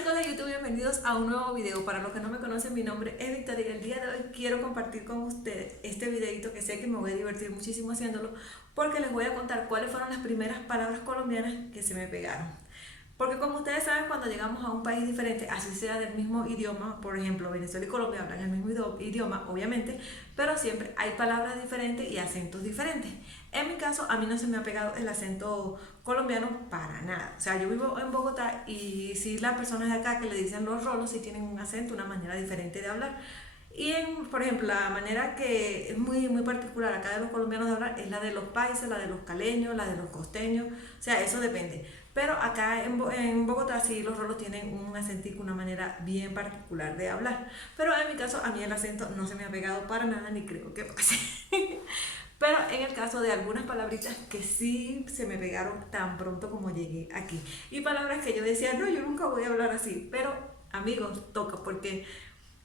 chicos de YouTube, bienvenidos a un nuevo video. Para los que no me conocen, mi nombre es Victoria y el día de hoy quiero compartir con ustedes este videito que sé que me voy a divertir muchísimo haciéndolo, porque les voy a contar cuáles fueron las primeras palabras colombianas que se me pegaron. Porque como ustedes saben, cuando llegamos a un país diferente, así sea del mismo idioma, por ejemplo, Venezuela y Colombia hablan el mismo idioma, obviamente, pero siempre hay palabras diferentes y acentos diferentes. En mi caso, a mí no se me ha pegado el acento colombiano para nada. O sea, yo vivo en Bogotá y sí, las personas de acá que le dicen los rolos sí tienen un acento, una manera diferente de hablar. Por ejemplo, la manera que es muy particular acá de los colombianos de hablar es la de los paisas, la de los caleños, la de los costeños, o sea, eso depende. Pero acá en Bogotá sí los rolos tienen un acentico, una manera bien particular de hablar. Pero en mi caso, a mí el acento no se me ha pegado para nada, ni creo que pase. Pero en el caso de algunas palabritas que sí se me pegaron tan pronto como llegué aquí. Y palabras que yo decía, no, yo nunca voy a hablar así. Pero amigos, toca porque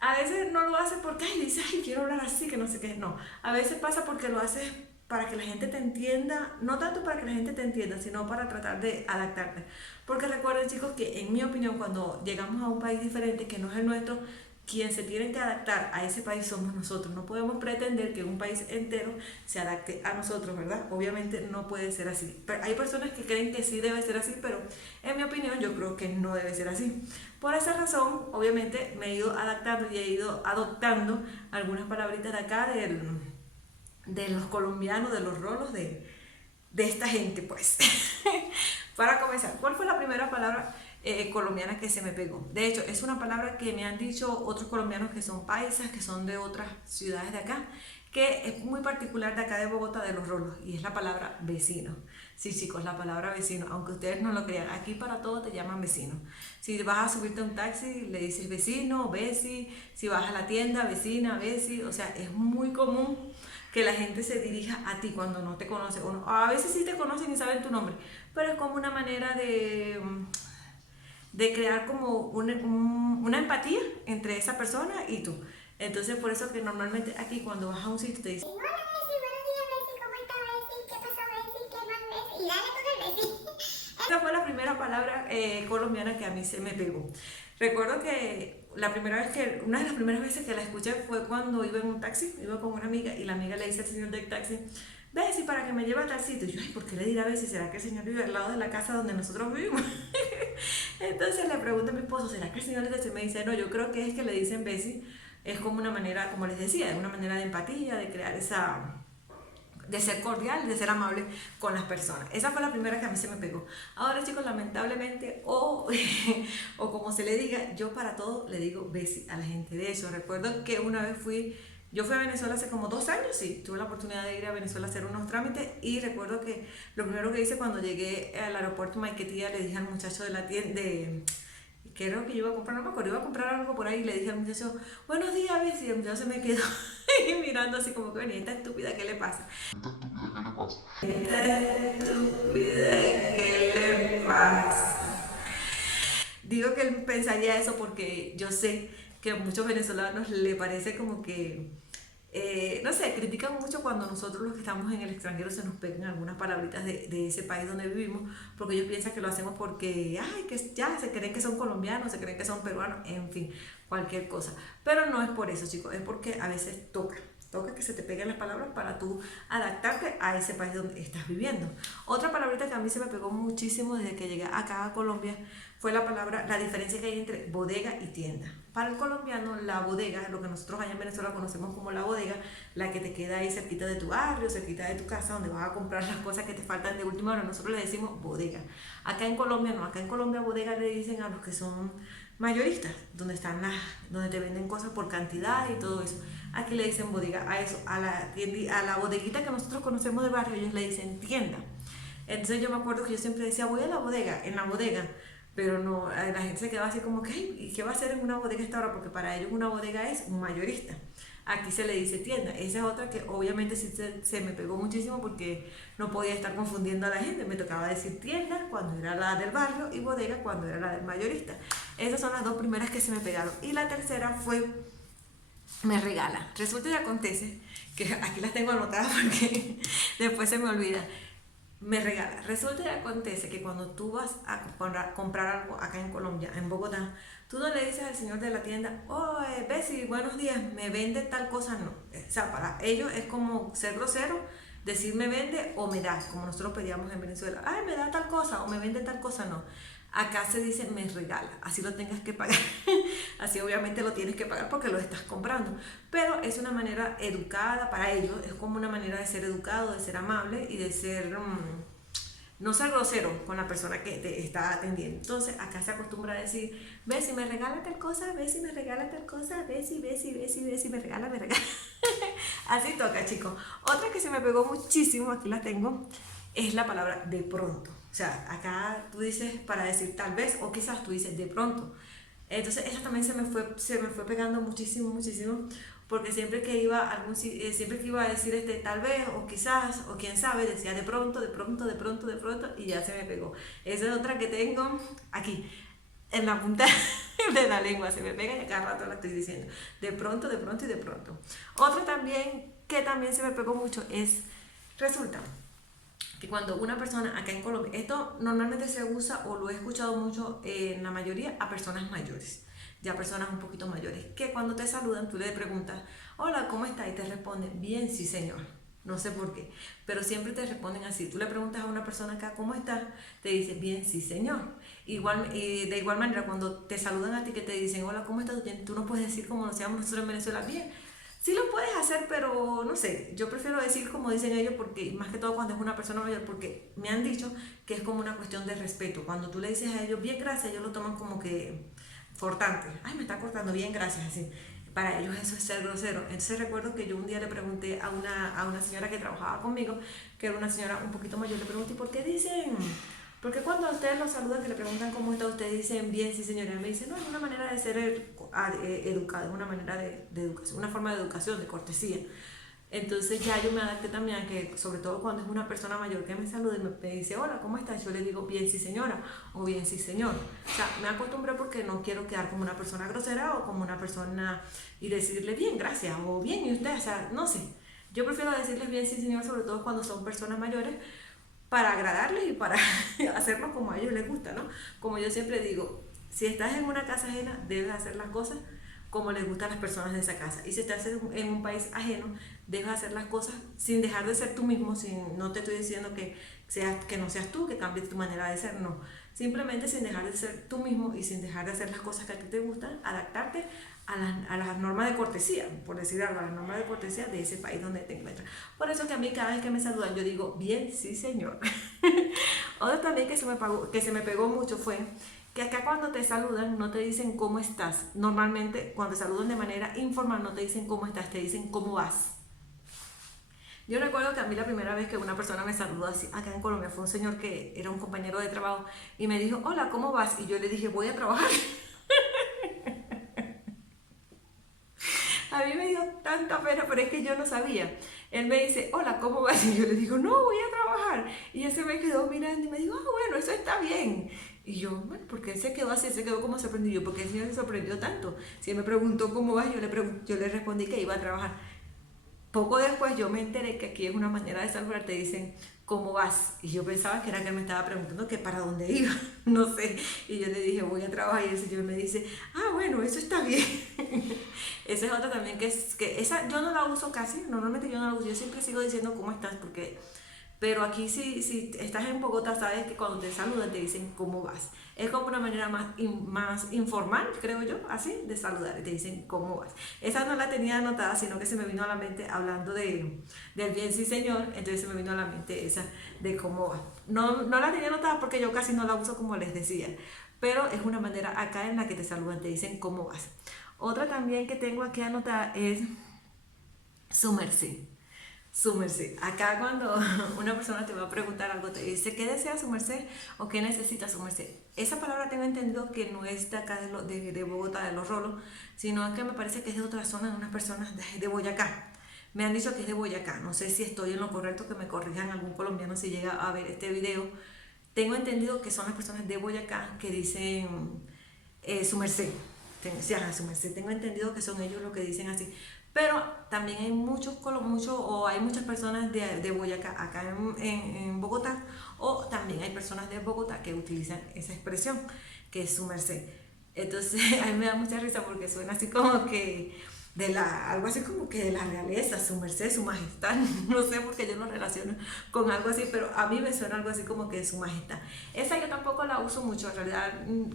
a veces no lo hace porque dice, ay, quiero hablar así, que no sé qué. No, a veces pasa porque lo haces para que la gente te entienda, no tanto para que la gente te entienda, sino para tratar de adaptarte. Porque recuerden, chicos, que en mi opinión, cuando llegamos a un país diferente que no es el nuestro, quien se tiene que adaptar a ese país somos nosotros. No podemos pretender que un país entero se adapte a nosotros, ¿verdad? Obviamente no puede ser así. Pero hay personas que creen que sí debe ser así, pero en mi opinión yo creo que no debe ser así. Por esa razón, obviamente me he ido adaptando y he ido adoptando algunas palabritas de acá de los colombianos, de los rolos, de esta gente, pues. Para comenzar, ¿cuál fue la primera palabra colombiana que se me pegó? De hecho, es una palabra que me han dicho otros colombianos que son paisas, que son de otras ciudades de acá, que es muy particular de acá de Bogotá, de los rolos, y es la palabra vecino. Sí, chicos, la palabra vecino, aunque ustedes no lo crean, aquí para todo te llaman vecino. Si vas a subirte a un taxi, le dices vecino, veci. Si vas a la tienda, vecina, veci. O sea, es muy común que la gente se dirija a ti cuando no te conoce. O a veces sí te conocen y saben tu nombre, pero es como una manera de crear como una empatía entre esa persona y tú. Entonces, por eso que normalmente aquí cuando vas a un sitio te dicen, hola Bessie, buenos días Bessie, ¿cómo está Bessie? ¿Qué pasó Bessie? ¿Qué más Bessie? Y dale con el Bessie. Esa fue la primera palabra colombiana que a mí se me pegó. Recuerdo que una de las primeras veces que la escuché fue cuando iba en un taxi, iba con una amiga y la amiga le dice al señor del taxi, Bessie, para que me lleve a tal sitio. Y yo, ay, ¿por qué le dirá Bessie? ¿Será que el señor vive al lado de la casa donde nosotros vivimos? Entonces le pregunto a mi esposo, ¿será que el señor es de? Me dice, no, yo creo que es que le dicen Bessie, es como una manera, como les decía, es una manera de empatía, de crear de ser cordial, de ser amable con las personas. Esa fue la primera que a mí se me pegó. Ahora, chicos, lamentablemente, o como se le diga, yo para todo le digo Bessie a la gente. De hecho, recuerdo que una vez yo fui a Venezuela hace como 2 años, sí, tuve la oportunidad de ir a Venezuela a hacer unos trámites y recuerdo que lo primero que hice cuando llegué al aeropuerto Maiquetía, le dije al muchacho de la tienda, creo que yo iba a comprar, no me acuerdo, iba a comprar algo por ahí y le dije al muchacho, buenos días, Bessie, y el muchacho se me quedó mirando así como que venía, esta estúpida, ¿qué le pasa? Esta estúpida, ¿qué le pasa? Digo que él pensaría eso porque yo sé que a muchos venezolanos le parece como que, no sé, critican mucho cuando nosotros los que estamos en el extranjero se nos pegan algunas palabritas de ese país donde vivimos, porque ellos piensan que lo hacemos porque, ay, que ya se creen que son colombianos, se creen que son peruanos, en fin, cualquier cosa. Pero no es por eso, chicos, es porque a veces toca que se te peguen las palabras para tú adaptarte a ese país donde estás viviendo. Otra palabrita que a mí se me pegó muchísimo desde que llegué acá a Colombia fue la diferencia que hay entre bodega y tienda. Para el colombiano, la bodega, lo que nosotros allá en Venezuela conocemos como la bodega, la que te queda ahí cerquita de tu barrio, cerquita de tu casa, donde vas a comprar las cosas que te faltan de última hora, nosotros le decimos bodega. Acá en Colombia no, acá en Colombia bodega le dicen a los que son mayoristas, donde te venden cosas por cantidad y todo eso. Aquí le dicen bodega a eso, a la bodeguita que nosotros conocemos de barrio, ellos le dicen tienda. Entonces yo me acuerdo que yo siempre decía, voy a la bodega, en la bodega, pero no, la gente se quedaba así como que, ¿y qué va a hacer en una bodega esta hora? Porque para ellos una bodega es un mayorista. Aquí se le dice tienda. Esa es otra que obviamente sí se me pegó muchísimo porque no podía estar confundiendo a la gente. Me tocaba decir tienda cuando era la del barrio y bodega cuando era la del mayorista. Esas son las dos primeras que se me pegaron. Y la tercera fue me regala. Resulta y acontece que aquí las tengo anotadas porque después se me olvida. me regala. Resulta y acontece que cuando tú vas a comprar algo acá en Colombia, en Bogotá, tú no le dices al señor de la tienda, oh, Bessie, buenos días, me vende tal cosa, no. O sea, para ellos es como ser grosero, decir me vende o me da, como nosotros pedíamos en Venezuela, ay, me da tal cosa o me vende tal cosa, no. Acá se dice me regala, así lo tengas que pagar, así obviamente lo tienes que pagar porque lo estás comprando, pero es una manera educada para ellos, es como una manera de ser educado, de ser amable y de ser, no ser grosero con la persona que te está atendiendo. Entonces acá se acostumbra a decir, ve si me regala tal cosa, ve si me regala tal cosa, ve si me regala, me regala. Así toca, chicos. Otra que se me pegó muchísimo, aquí la tengo, es la palabra de pronto. O sea, acá tú dices para decir tal vez o quizás tú dices de pronto. Entonces esa también se me fue pegando muchísimo, muchísimo, porque siempre que iba a decir tal vez o quizás o quién sabe, decía de pronto, de pronto, de pronto, de pronto y ya se me pegó. Esa es otra que tengo aquí, en la punta de la lengua, se me pega y cada rato la estoy diciendo. De pronto, de pronto y de pronto. Otra también que también se me pegó mucho es, resulta que cuando una persona acá en Colombia, esto normalmente se usa o lo he escuchado mucho en la mayoría a personas mayores, ya personas un poquito mayores, que cuando te saludan tú le preguntas, hola, ¿cómo está? Y te responden, bien, sí señor. No sé por qué, pero siempre te responden así. Tú le preguntas a una persona acá, ¿cómo está? Te dice, bien, sí señor. Y de igual manera, cuando te saludan a ti que te dicen, hola, ¿cómo estás? Tú no puedes decir como lo hacíamos nosotros en Venezuela, bien. Sí lo puedes hacer, pero no sé, yo prefiero decir como dicen ellos, porque más que todo cuando es una persona mayor, porque me han dicho que es como una cuestión de respeto. Cuando tú le dices a ellos, bien, gracias, ellos lo toman como que cortante. Ay, me está cortando, bien, gracias, así. Para ellos eso es ser grosero. Entonces recuerdo que yo un día le pregunté a una señora que trabajaba conmigo, que era una señora un poquito mayor, le pregunté, ¿por qué dicen? Porque cuando a ustedes los saludan, que le preguntan cómo está, ustedes dicen bien, sí señora, y me dicen, no, es una manera de ser educada, es una manera de educación, una forma de educación, de cortesía. Entonces ya yo me adapté también a que, sobre todo cuando es una persona mayor que me saluda y me dice, hola, ¿cómo estás? Yo le digo, bien, sí señora, o bien, sí señor. O sea, me acostumbré porque no quiero quedar como una persona grosera o como una persona y decirle, bien, gracias, o bien, y usted, o sea, no sé. Yo prefiero decirles bien, sí señor, sobre todo cuando son personas mayores, para agradarles y para hacerlo como a ellos les gusta, ¿no? Como yo siempre digo, si estás en una casa ajena, debes hacer las cosas como les gustan a las personas de esa casa. Y si estás en un país ajeno, debes hacer las cosas sin dejar de ser tú mismo, no te estoy diciendo que no seas tú, que cambies tu manera de ser, no. Simplemente sin dejar de ser tú mismo y sin dejar de hacer las cosas que a ti te gustan, adaptarte a las normas de cortesía, por decir algo, a las normas de cortesía de ese país donde te encuentras. Por eso que a mí cada vez que me saludan yo digo, bien, sí señor. Otra también que se me pegó mucho fue que acá cuando te saludan no te dicen cómo estás. Normalmente cuando te saludan de manera informal no te dicen cómo estás, te dicen cómo vas. Yo recuerdo que a mí la primera vez que una persona me saludó así acá en Colombia fue un señor que era un compañero de trabajo y me dijo, hola, ¿cómo vas? Y yo le dije, voy a trabajar. A mí me dio tanta pena, pero es que yo no sabía. Él me dice, hola, ¿cómo vas? Y yo le digo, no, voy a trabajar. Y él se me quedó mirando y me dijo, ah, bueno, eso está bien. Y yo, bueno, ¿por qué él se quedó así? Se quedó como sorprendido. ¿Por qué el señor se sorprendió tanto? Si él me preguntó cómo vas, yo le respondí que iba a trabajar. Poco después yo me enteré que aquí es una manera de saludar, te dicen, ¿cómo vas? Y yo pensaba que era que él me estaba preguntando que para dónde iba, no sé. Y yo le dije, voy a trabajar y el señor me dice, ah, bueno, eso está bien. Esa es otra también que esa yo no la uso casi, normalmente yo no la uso, yo siempre sigo diciendo cómo estás porque pero aquí si estás en Bogotá, sabes que cuando te saludan te dicen cómo vas. Es como una manera más informal, creo yo, así, de saludar. Y te dicen cómo vas. Esa no la tenía anotada, sino que se me vino a la mente hablando del bien sí señor. Entonces se me vino a la mente esa de cómo vas. No la tenía anotada porque yo casi no la uso como les decía. Pero es una manera acá en la que te saludan, te dicen cómo vas. Otra también que tengo aquí anotada es su merced. Su merced. Acá cuando una persona te va a preguntar algo, te dice, ¿qué desea su merced o qué necesita su merced? Esa palabra tengo entendido que no es de acá de Bogotá, de Los Rolos, sino que me parece que es de otra zona, de unas personas de Boyacá. Me han dicho que es de Boyacá. No sé si estoy en lo correcto, que me corrijan algún colombiano si llega a ver este video. Tengo entendido que son las personas de Boyacá que dicen su merced. Sí, ajá, su merced. Tengo entendido que son ellos los que dicen así. Pero también hay hay muchas personas de Boyacá acá en Bogotá, o también hay personas de Bogotá que utilizan esa expresión, que es su merced. Entonces a mí me da mucha risa porque suena así como que algo así como que de la realeza, su merced, su majestad, no sé por qué yo lo relaciono con algo así, pero a mí me suena algo así como que de su majestad. Esa yo tampoco la uso mucho, en realidad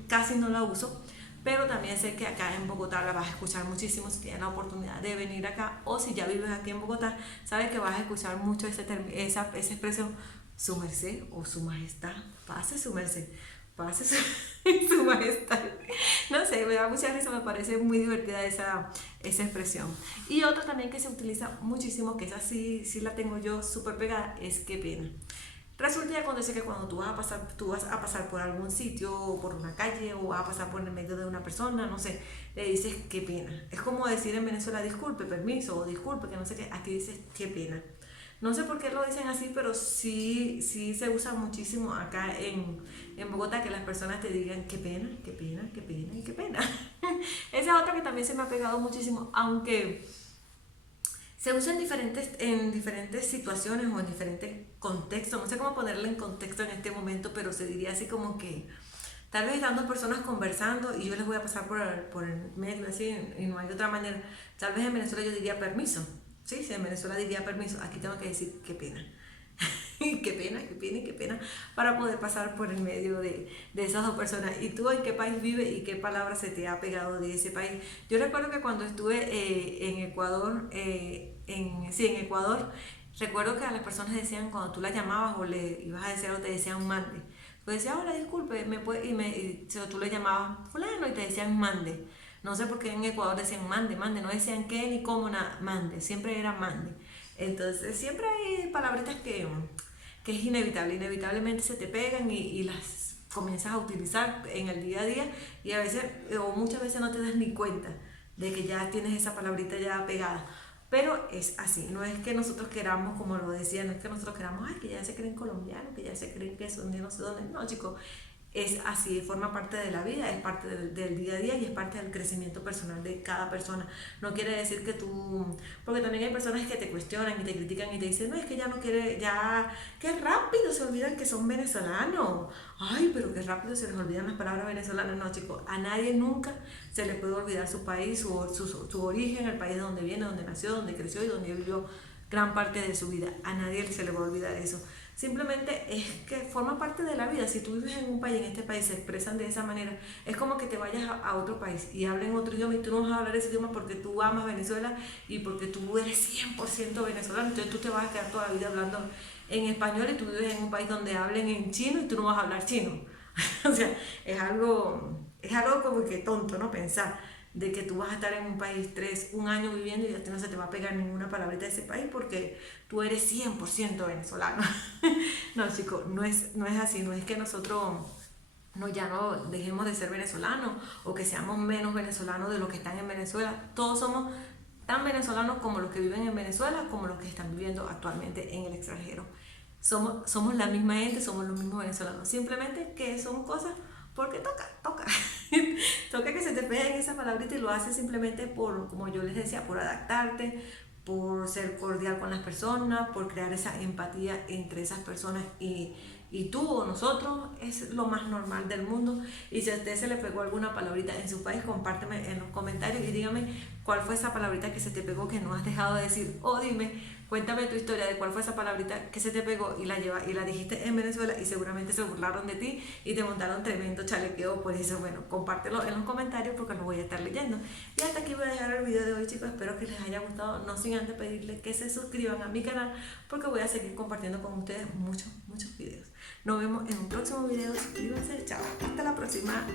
casi no la uso, pero también sé que acá en Bogotá la vas a escuchar muchísimo si tienes la oportunidad de venir acá, o si ya vives aquí en Bogotá, sabes que vas a escuchar mucho esa expresión, su merced o su majestad, pase su merced, pase su majestad. No sé, me da mucha risa, me parece muy divertida esa expresión. Y otra también que se utiliza muchísimo, que esa sí la tengo yo súper pegada, es qué pena. Resulta y acontece que cuando tú vas a pasar por algún sitio, o por una calle, o vas a pasar por el medio de una persona, no sé, le dices qué pena. Es como decir en Venezuela disculpe, permiso, o disculpe, que no sé qué, aquí dices qué pena. No sé por qué lo dicen así, pero sí se usa muchísimo acá en Bogotá, que las personas te digan qué pena, qué pena, qué pena y qué pena. Esa es otra que también se me ha pegado muchísimo, aunque se usa en diferentes situaciones o en diferentes contextos. No sé cómo ponerle en contexto en este momento, pero se diría así como que tal vez están dos personas conversando y yo les voy a pasar por el medio así y no hay otra manera. Tal vez en Venezuela yo diría permiso. Sí, si en Venezuela diría permiso, aquí tengo que decir qué pena. Qué pena, qué pena, qué pena, para poder pasar por el medio de esas dos personas. ¿Y tú en qué país vives y qué palabra se te ha pegado de ese país? Yo recuerdo que cuando estuve en Ecuador, en Ecuador, recuerdo que a las personas decían, cuando tú las llamabas o le ibas a decir algo, te decían mande. Tú decías, hola, disculpe, tú le llamabas fulano y te decían mande. No sé por qué en Ecuador decían mande, mande, no decían qué ni cómo, nada, mande, siempre era mande. Entonces siempre hay palabritas que es inevitable, inevitablemente se te pegan y las comienzas a utilizar en el día a día y a veces o muchas veces no te das ni cuenta de que ya tienes esa palabrita ya pegada. Pero es así, no es que nosotros queramos, como lo decía, no es que nosotros queramos, ay, que ya se creen colombianos, que ya se creen que son de no sé dónde. No, chicos, es así, forma parte de la vida, es parte del día a día y es parte del crecimiento personal de cada persona. No quiere decir que tú, porque también hay personas que te cuestionan y te critican y te dicen, no, es que ya no quiere, ya, qué rápido se olvidan que son venezolanos. Ay, pero qué rápido se les olvidan las palabras venezolanas. No, chicos, a nadie nunca se le puede olvidar su país, su origen, el país de donde viene, donde nació, donde creció y donde vivió gran parte de su vida. A nadie se le va a olvidar eso. Simplemente es que forma parte de la vida. Si tú vives en un país, en este país se expresan de esa manera, es como que te vayas a otro país y hablen otro idioma y tú no vas a hablar ese idioma porque tú amas Venezuela y porque tú eres 100% venezolano. Entonces tú te vas a quedar toda la vida hablando en español y tú vives en un país donde hablen en chino y tú no vas a hablar chino. O sea, es algo como que tonto, ¿no? Pensar de que tú vas a estar en un país un año viviendo y a ti no se te va a pegar ninguna palabrita de ese país porque tú eres 100% venezolano. No, chicos, no es así, no es que nosotros ya no dejemos de ser venezolanos o que seamos menos venezolanos de los que están en Venezuela. Todos somos tan venezolanos como los que viven en Venezuela, como los que están viviendo actualmente en el extranjero. Somos la misma gente, somos los mismos venezolanos. Simplemente que son cosas porque toca. Toca que se te peguen esa palabrita y lo haces simplemente por, como yo les decía, por adaptarte, por ser cordial con las personas, por crear esa empatía entre esas personas y tú o nosotros. Es lo más normal del mundo. Y si a usted se le pegó alguna palabrita en su país, compárteme en los comentarios y dígame cuál fue esa palabrita que se te pegó que no has dejado de decir, o dime, cuéntame tu historia de cuál fue esa palabrita que se te pegó y la dijiste en Venezuela y seguramente se burlaron de ti y te montaron tremendo chalequeo por eso. Bueno, compártelo en los comentarios porque lo voy a estar leyendo. Y hasta aquí voy a dejar el video de hoy, chicos. Espero que les haya gustado, no sin antes pedirles que se suscriban a mi canal porque voy a seguir compartiendo con ustedes muchos videos. Nos vemos en un próximo video. Suscríbanse, chao, hasta la próxima.